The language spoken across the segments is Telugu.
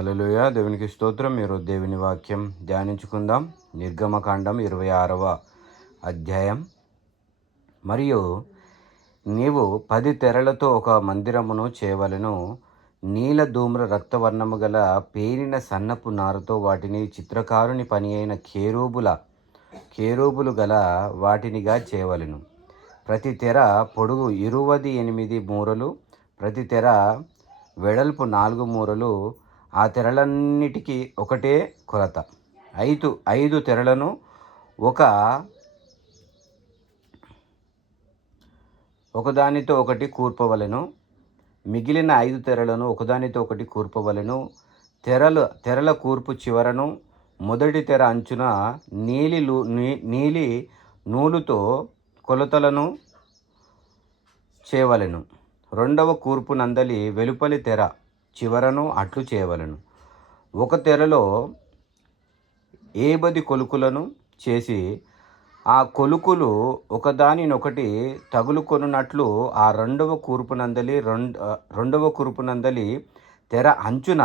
హల్లెలూయా. దేవునికి స్తోత్రం. మీరు దేవుని వాక్యం ధ్యానించుకుందాం. నిర్గమకాండం 26వ అధ్యాయం. మరియు నీవు 10 తెరలతో ఒక మందిరమును చేయవలెను. నీల ధూమ్ర రక్తవర్ణము గల పేనిన సన్నపు నారుతో వాటిని చిత్రకారుని పని అయిన కేరూబులు గల వాటినిగా చేయవలెను. ప్రతి తెర పొడుగు 28 మూరలు, ప్రతి తెర వెడల్పు 4 మూరలు. ఆ తెరలన్నిటికీ ఒకటే కొలత. 5 తెరలను ఒకదానితో ఒకటి కూర్పవలెను. మిగిలిన 5 తెరలను ఒకదానితో ఒకటి కూర్పవలెను. తెరల కూర్పు చివరను మొదటి తెర అంచున నీలి నూలుతో కొలతలను చేయవలెను. రెండవ కూర్పు నందలి వెలుపలి తెర చివరను అట్లు చేయవలెను. ఒక తెరలో 10 కొలుకులను చేసి ఆ కొలుకులు ఒకదానినొకటి తగులుకొనున్నట్లు ఆ రెండవ కూర్పు నందలి తెర అంచున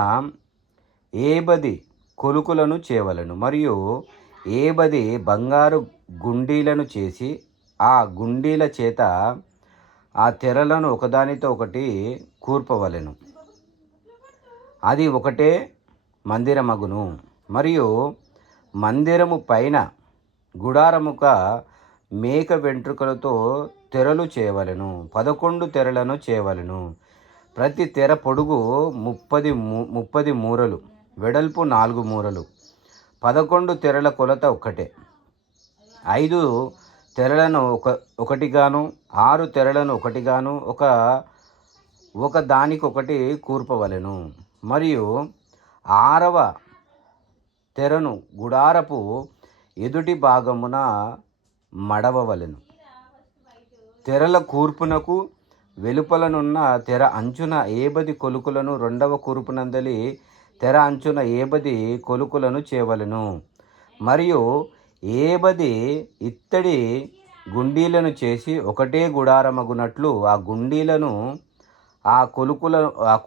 10 కొలుకులను చేయవలెను. మరియు 10 బంగారు గుండీలను చేసి ఆ గుండీల చేత ఆ తెరలను ఒకదానితో ఒకటి కూర్పవలెను. అది ఒకటే మందిరమగును. మరియు మందిరము పైన గుడారముక మేక వెంట్రుకలతో తెరలు చేయవలెను. 11 తెరలను చేయవలెను. ప్రతి తెర పొడుగు 30 మూరలు, వెడల్పు 4 మూరలు. 11 తెరల కొలత ఒక్కటే. 5 తెరలను ఒకటిగాను, 6 తెరలను ఒకటిగాను ఒక దానికొకటి కూర్పవలెను. మరియు 6వ తెరను గుడారపు ఎదుటి భాగమున మడవవలెను. తెరల కూర్పునకు వెలుపలనున్న తెర అంచున 10 కొలుకులను, రెండవ కూర్పు నందలి తెర అంచున 10 కొలుకులను చేయవలెను. మరియు 10 ఇత్తడి గుండీలను చేసి ఒకటే గుడారమగునట్లు ఆ గుండీలను ఆ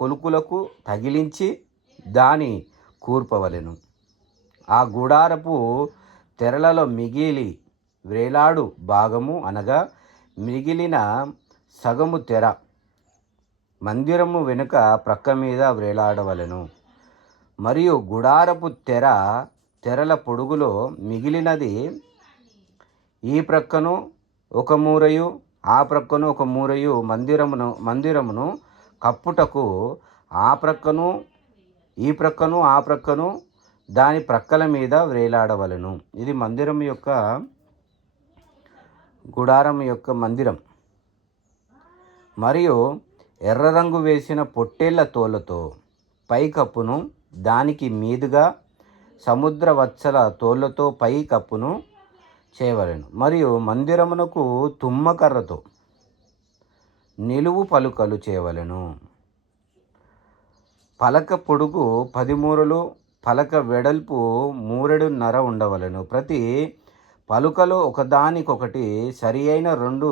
కొలుకులకు తగిలించి దాని కూర్పవలెను. ఆ గుడారపు తెరలలో మిగిలి వ్రేలాడు భాగము అనగా మిగిలిన సగము తెర మందిరము వెనుక ప్రక్క మీద వ్రేలాడవలెను. మరియు గుడారపు తెరల పొడుగులో మిగిలినది ఈ ప్రక్కను ఒక మూరయు ఆ ప్రక్కను ఒక మూరయు మందిరమును కప్పుటకు ఆ ప్రక్కను ఈ ప్రక్కను ఆ ప్రక్కను దాని ప్రక్కల మీద వ్రేలాడవలెను. ఇది మందిరం యొక్క గుడారం యొక్క మందిరం. మరియు ఎర్ర రంగు వేసిన పొట్టేళ్ల తోళ్లతో పై కప్పును, దానికి మీదుగా సముద్ర వత్సల తోళ్లతో పై కప్పును చేయవలెను. మరియు మందిరమునకు తుమ్మకర్రతో నిలువు పలుకలు చేయవలెను. పలక పొడుగు 10 మూరలు, పలక వెడల్పు 1.5 మూర ఉండవలెను. ప్రతి పలుకలో ఒకదానికొకటి సరి అయిన 2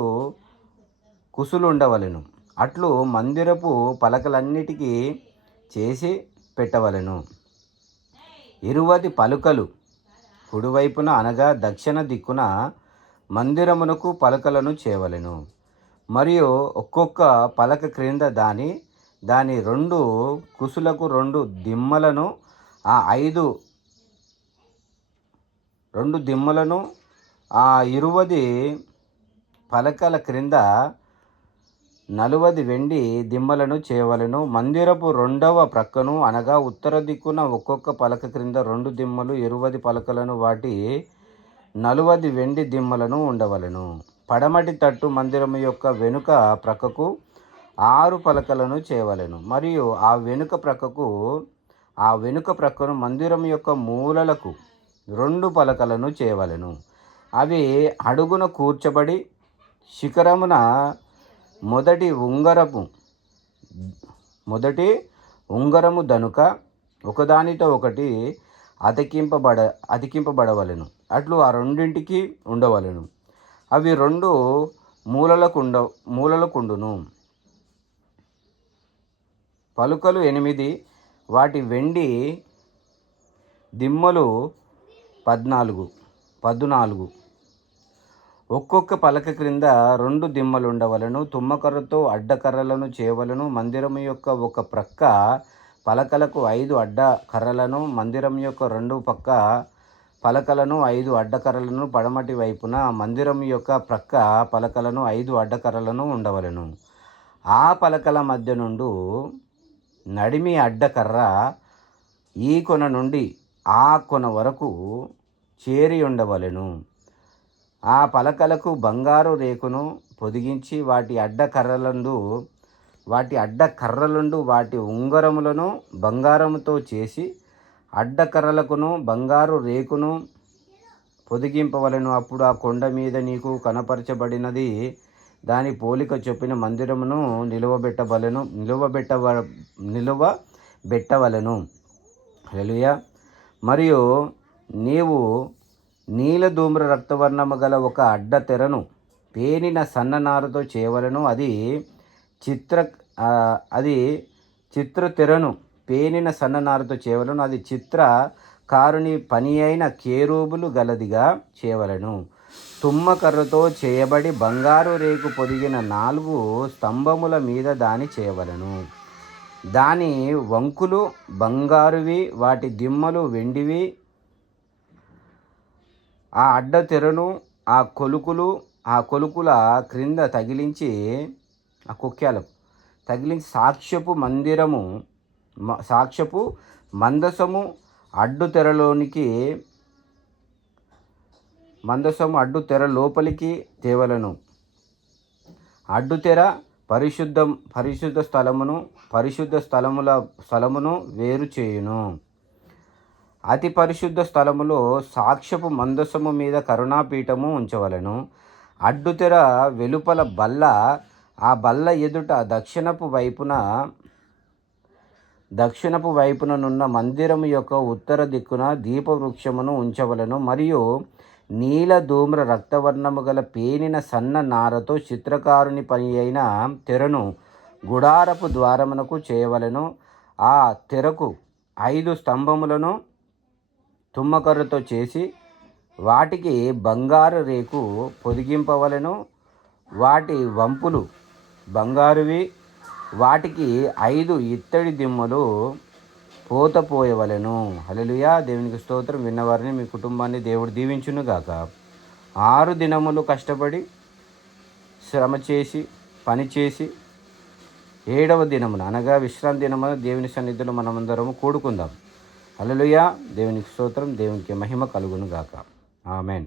కుసులుండవలెను. అట్లు మందిరపు పలకలన్నిటికీ చేసి పెట్టవలెను. 20 పలుకలు కుడివైపున అనగా దక్షిణ దిక్కున మందిరమునకు పలకలను చేయవలెను. మరియు ఒక్కొక్క పలక క్రింద దాని 2 కుసులకు 2 దిమ్మలను, ఆ 5 దిమ్మలను ఆ 20 పలకల క్రింద 40 వెండి దిమ్మలను చేయవలెను. మందిరపు రెండవ ప్రక్కను అనగా ఉత్తర దిక్కున ఒక్కొక్క పలక క్రింద 2 దిమ్మలు, 20 పలకలను, వాటి 40 వెండి దిమ్మలను ఉండవలెను. పడమటి తట్టు మందిరము యొక్క వెనుక ప్రక్కకు 6 పలకలను చేయవలెను. మరియు ఆ వెనుక ప్రక్కను మందిరం యొక్క మూలలకు 2 పలకలను చేయవలెను. అవి అడుగున కూర్చబడి శిఖరమున మొదటి ఉంగరము దనుక ఒకదానితో ఒకటి అతికింపబడవలెను. అట్లు ఆ రెండింటికి ఉండవలెను. అవి 2 మూలలకుండును. పలుకలు 8, వాటి వెండి దిమ్మలు 14 ఒక్కొక్క పలక క్రింద 2 దిమ్మలుండవలను. తుమ్మకర్రతో అడ్డకర్రలను చేయవలను. మందిరము యొక్క ఒక ప్రక్క పలకలకు 5 అడ్డ కర్రలను, మందిరం యొక్క 2 పక్క పలకలను 5 అడ్డకర్రలను, పడమటి వైపున మందిరం యొక్క ప్రక్క పలకలను 5 అడ్డకర్రలను ఉండవలను. ఆ పలకల మధ్య నుండి నడిమి అడ్డకర్ర ఈ కొన నుండి ఆ కొన వరకు చేరి ఉండవలెను. ఆ పలకలకు బంగారు రేకును పొదిగించి వాటి అడ్డకర్రలందు వాటి ఉంగరములను బంగారముతో చేసి అడ్డకర్రలకును బంగారు రేకును పొదిగింపవలెను. అప్పుడు ఆ కొండ మీద నీకు కనపరచబడినది దాని పోలిక చొప్పున మందిరమును నిలువబెట్టవలెను. హల్లెలూయా. మరియు నీవు నీలధూమ్ర రక్తవర్ణము గల ఒక అడ్డ తెరను పేనిన సన్ననారతో చేయవలను. అది చిత్ర తెరను పేనిన సన్ననారతో చేయవలను. అది చిత్రకారుని పని అయిన కేరూబులు గలదిగా చేయవలను. తుమ్మకర్రతో చేయబడి బంగారు రేకు పొదిగిన 4 స్తంభముల మీద దాని చేయవలను. దాని వంకులు బంగారువి, వాటి దిమ్మలు వెండివి. ఆ అడ్డ తెరను ఆ కొలుకుల క్రింద తగిలించి, ఆ కొక్యాలకు తగిలించి సాక్ష్యపు మందసము అడ్డు తెర లోపలికి తేవలను. అడ్డుతెర పరిశుద్ధ స్థలమును వేరు చేయును. అతి పరిశుద్ధ స్థలములో సాక్ష్యపు మందసము మీద కరుణాపీఠము ఉంచవలను. అడ్డుతెర వెలుపల బల్ల, ఆ బల్ల ఎదుట దక్షిణపు వైపుననున్న మందిరము యొక్క ఉత్తర దిక్కున దీపవృక్షమును ఉంచవలను. మరియు నీలధూమ్ర రక్తవర్ణము గల పేనిన సన్న నారతో చిత్రకారుని పని అయిన తెరను గుడారపు ద్వారమునకు చేయవలను. ఆ తెరకు 5 స్తంభములను తుమ్మకర్రతో చేసి వాటికి బంగారు రేకు పొదిగింపవలెను. వాటి వంపులు బంగారువి. వాటికి 5 ఇత్తడి దిమ్మలు పోయవలెను. హల్లెలూయా. దేవునికి స్తోత్రం. విన్నవారిని మీ కుటుంబాన్ని దేవుడు దీవించునుగాక. 6 దినములు కష్టపడి శ్రమ చేసి పనిచేసి 7వ దినమున అనగా విశ్రాంతి దినమున దేవుని సన్నిధిలో మనమందరము కూడుకుందాం. హల్లెలూయా. దేవునికి స్తోత్రం. దేవునికి మహిమ కలుగునుగాక. ఆమెన్.